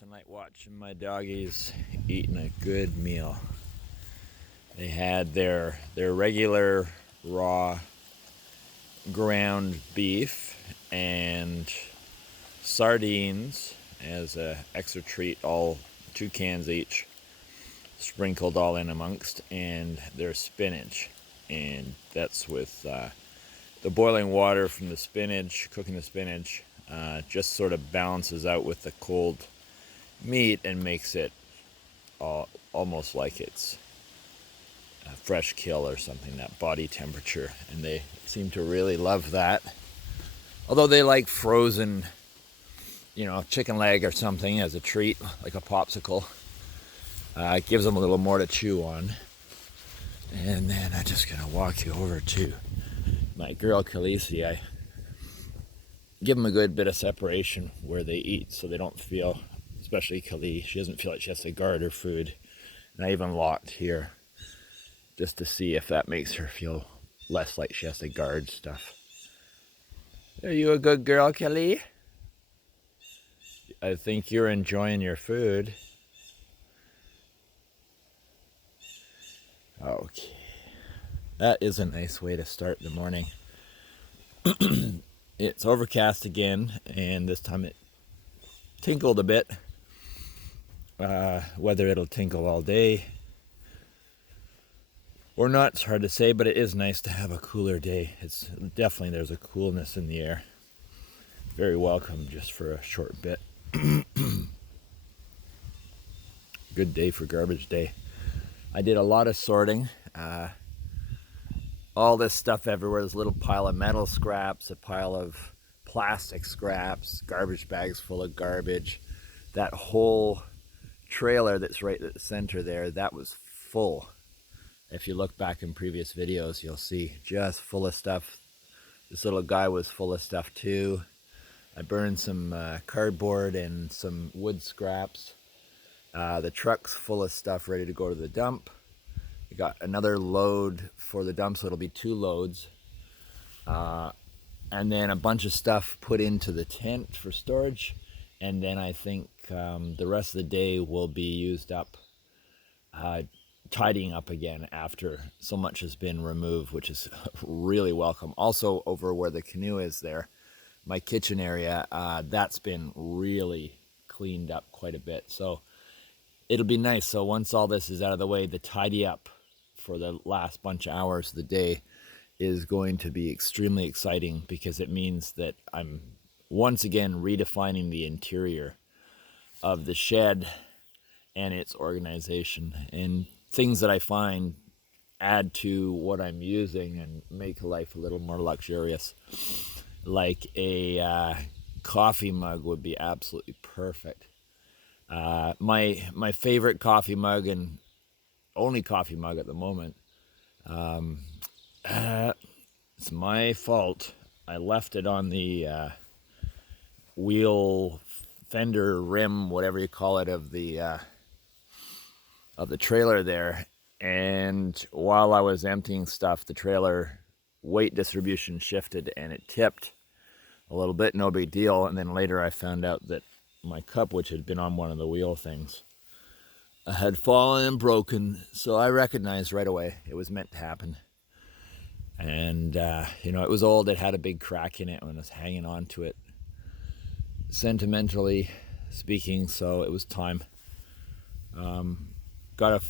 Nothing like watching my doggies eating a good meal. They had their regular raw ground beef and sardines as a extra treat, all 2 cans each, sprinkled all in amongst, and their spinach. And that's with the boiling water from the spinach, cooking the spinach, just sort of balances out with the cold meat and makes it almost like it's a fresh kill or something, that body temperature. And they seem to really love that. Although they like frozen, chicken leg or something as a treat, like a popsicle. It gives them a little more to chew on. And then I'm just going to walk you over to my girl Khaleesi. I give them a good bit of separation where they eat so they don't feel, especially Khaleesi, she doesn't feel like she has to guard her food. And I even locked here just to see if that makes her feel less like she has to guard stuff. Are you a good girl, Kelly? I think you're enjoying your food. Okay. That is a nice way to start the morning. It's overcast again, and this time it tinkled a bit. Whether it'll tinkle all day or not, it's hard to say, but it is nice to have a cooler day. It's definitely, there's a coolness in the air. Very welcome just for a short bit. Good day for garbage day. I did a lot of sorting. All this stuff everywhere. There's a little pile of metal scraps, a pile of plastic scraps, garbage bags full of garbage. That whole trailer that's right at the center there, that was full. If you look back in previous videos, you'll see just full of stuff. This little guy was full of stuff too. I burned some cardboard and some wood scraps. The truck's full of stuff ready to go to the dump. We got another load for the dump, so it'll be 2 loads. And then a bunch of stuff put into the tent for storage. And then I think the rest of the day will be used up tidying up again after so much has been removed, which is really welcome. Also over where the canoe is there, my kitchen area, that's been really cleaned up quite a bit. So it'll be nice. So once all this is out of the way, the tidy up for the last bunch of hours of the day is going to be extremely exciting, because it means that I'm once again redefining the interior of the shed and its organization, and things that I find add to what I'm using and make life a little more luxurious. Like a coffee mug would be absolutely perfect. My favorite coffee mug, and only coffee mug at the moment, it's my fault. I left it on the wheel fender rim, whatever you call it, of the trailer there. And while I was emptying stuff, the trailer weight distribution shifted and it tipped a little bit, no big deal. And then later I found out that my cup, which had been on one of the wheel things, had fallen and broken. So I recognized right away it was meant to happen. And, it was old. It had a big crack in it when I was hanging on to it, sentimentally speaking. So it was time. Gotta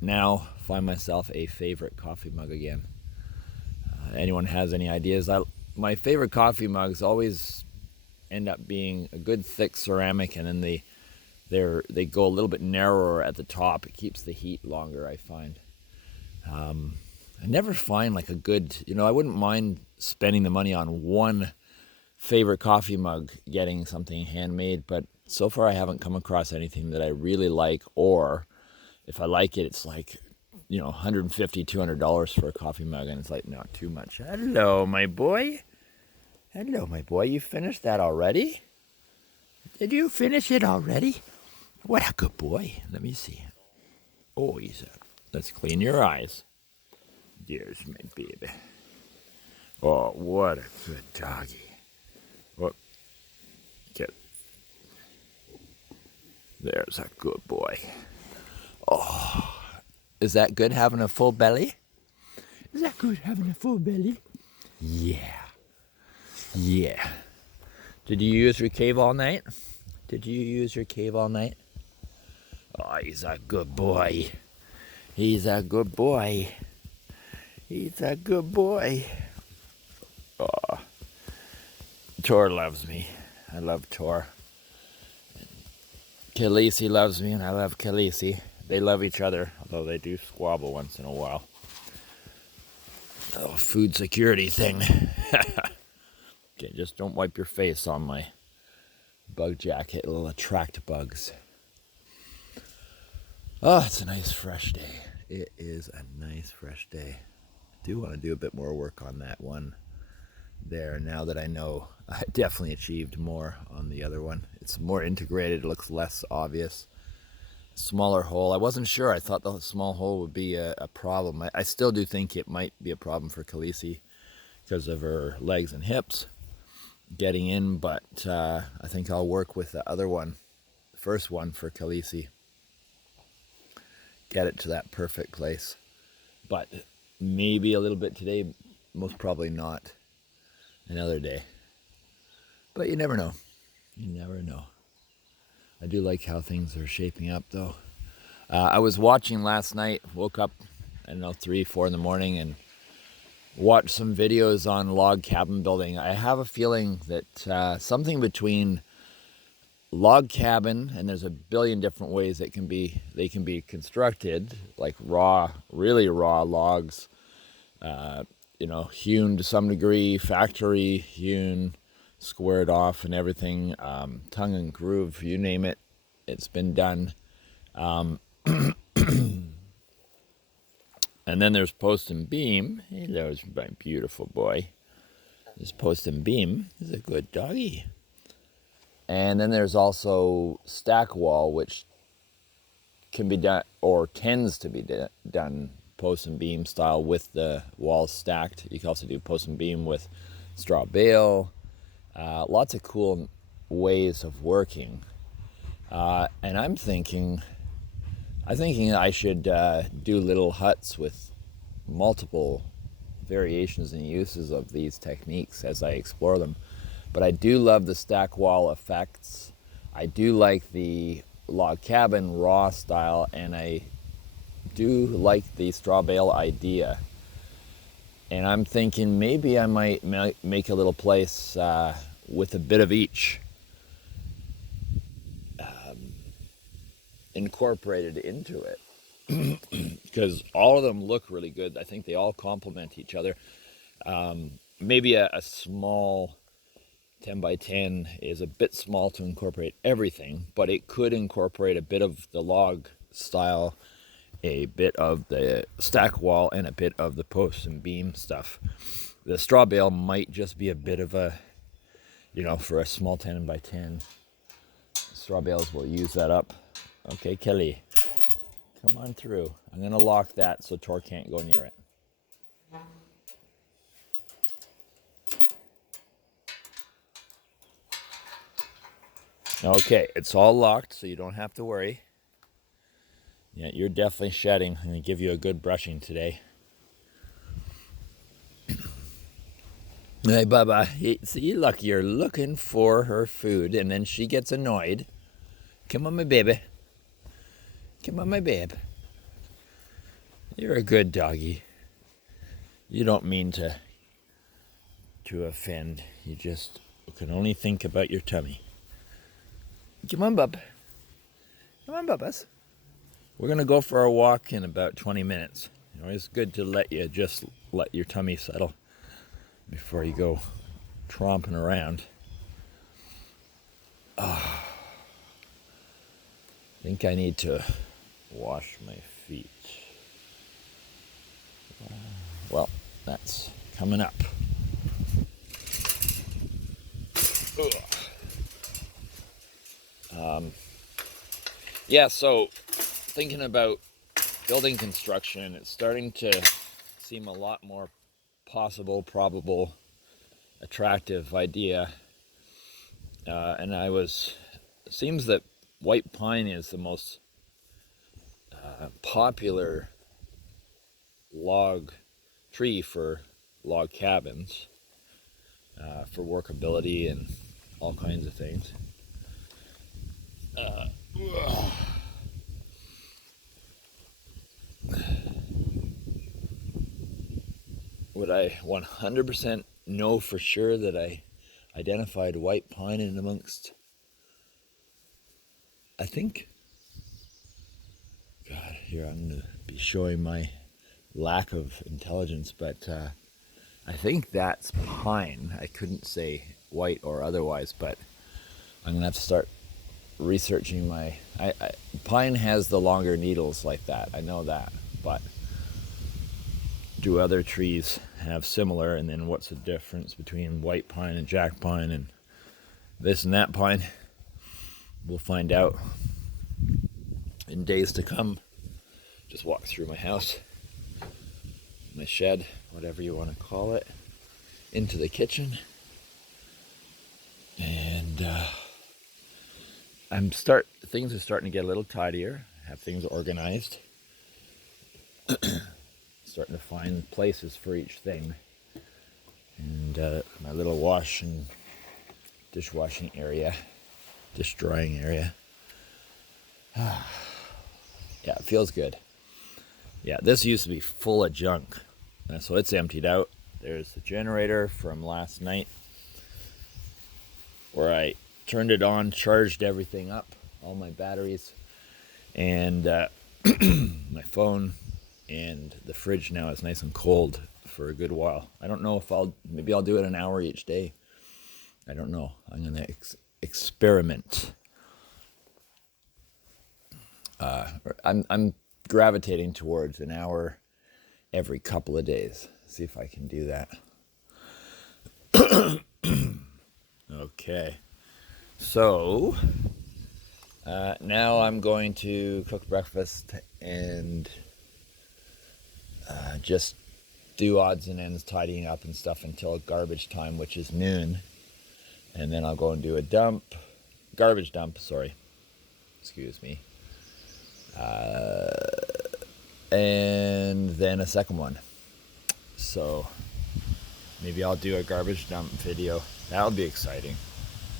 now find myself a favorite coffee mug again. Anyone has any ideas? My favorite coffee mugs always end up being a good thick ceramic, and then they go a little bit narrower at the top. It keeps the heat longer, I find. I never find like a good, I wouldn't mind spending the money on one favorite coffee mug, getting something handmade, but so far I haven't come across anything that I really like, or if I like it, it's like, $150, $200 for a coffee mug, and it's like, not too much. Hello, my boy. Hello, my boy. You finished that already? Did you finish it already? What a good boy. Let me see. Oh, let's clean your eyes. There's my baby. Oh, what a good doggy. Oh, There's a good boy. Oh, is that good having a full belly? Is that good having a full belly? Yeah. Yeah. Did you use your cave all night? Did you use your cave all night? Oh, he's a good boy. He's a good boy. He's a good boy. Oh, Tor loves me. I love Tor. Khaleesi loves me and I love Khaleesi. They love each other, although they do squabble once in a while. Oh, food security thing. Okay, just don't wipe your face on my bug jacket. It'll attract bugs. Oh, it's a nice fresh day. It is a nice fresh day. I do want to do a bit more work on that one there now that I know I definitely achieved more on the other one. It's more integrated, it looks less obvious. Smaller hole. I wasn't sure. I thought the small hole would be a problem. I still do think it might be a problem for Khaleesi because of her legs and hips getting in, but I think I'll work with the other one, the first one for Khaleesi. Get it to that perfect place. But maybe a little bit today, most probably not another day. But you never know. You never know. I do like how things are shaping up, though. I was watching last night, woke up, 3, 4 in the morning, and watched some videos on log cabin building. I have a feeling that something between log cabin, and there's a billion different ways they can be constructed, like really raw logs, hewn to some degree, factory hewn, squared off and everything, tongue and groove, you name it, it's been done. And then there's post and beam. Hello, my beautiful boy. This post and beam is a good doggy. And then there's also stack wall, which can be done, or tends to be done post and beam style with the walls stacked. You can also do post and beam with straw bale. Lots of cool ways of working. And I'm thinking I should do little huts with multiple variations and uses of these techniques as I explore them. But I do love the stack wall effects. I do like the log cabin raw style, and I do like the straw bale idea. And I'm thinking maybe I might make a little place with a bit of each incorporated into it. Because all of them look really good. I think they all complement each other. Maybe a small 10 by 10 is a bit small to incorporate everything, but it could incorporate a bit of the log style, a bit of the stack wall, and a bit of the post and beam stuff. The straw bale might just be a bit of a, for a small 10 by 10. Straw bales will use that up. Okay, Kelly, come on through. I'm going to lock that so Tor can't go near it. Okay, it's all locked, so you don't have to worry. Yeah, you're definitely shedding. I'm going to give you a good brushing today. Hey, Bubba, see, look, you're looking for her food, and then she gets annoyed. Come on, my baby. Come on, my babe. You're a good doggy. You don't mean to offend. You just can only think about your tummy. Come on, bub. Come on, Bubbas. We're going to go for a walk in about 20 minutes. It's good to let your tummy settle before you go tromping around. I think I need to wash my feet. Well, that's coming up. So thinking about building construction, it's starting to seem a lot more possible, probable, attractive idea. And it seems that white pine is the most popular log tree for log cabins, for workability and all kinds of things. Would I 100% know for sure that I identified white pine in amongst? I think, God, here I'm going to be showing my lack of intelligence, but I think that's pine. I couldn't say white or otherwise, but I'm going to have to start researching my... pine has the longer needles like that, I know that, but do other trees have similar? And then what's the difference between white pine and jack pine and this and that pine? We'll find out in days to come. Just walk through my house, my shed, whatever you want to call it, into the kitchen, and things are starting to get a little tidier, have things organized, starting to find places for each thing, and my little wash and dishwashing area, dish drying area. Yeah, it feels good. Yeah, this used to be full of junk, so it's emptied out. There's the generator from last night where I turned it on, charged everything up, all my batteries, and my phone, and the fridge now is nice and cold for a good while. I don't know if maybe I'll do it an hour each day. I don't know. I'm going to experiment. I'm gravitating towards an hour every couple of days. See if I can do that. Okay. So now I'm going to cook breakfast and just do odds and ends, tidying up and stuff until garbage time, which is noon. And then I'll go and do a garbage dump, sorry. Excuse me. And then a second one. So maybe I'll do a garbage dump video. That'll be exciting.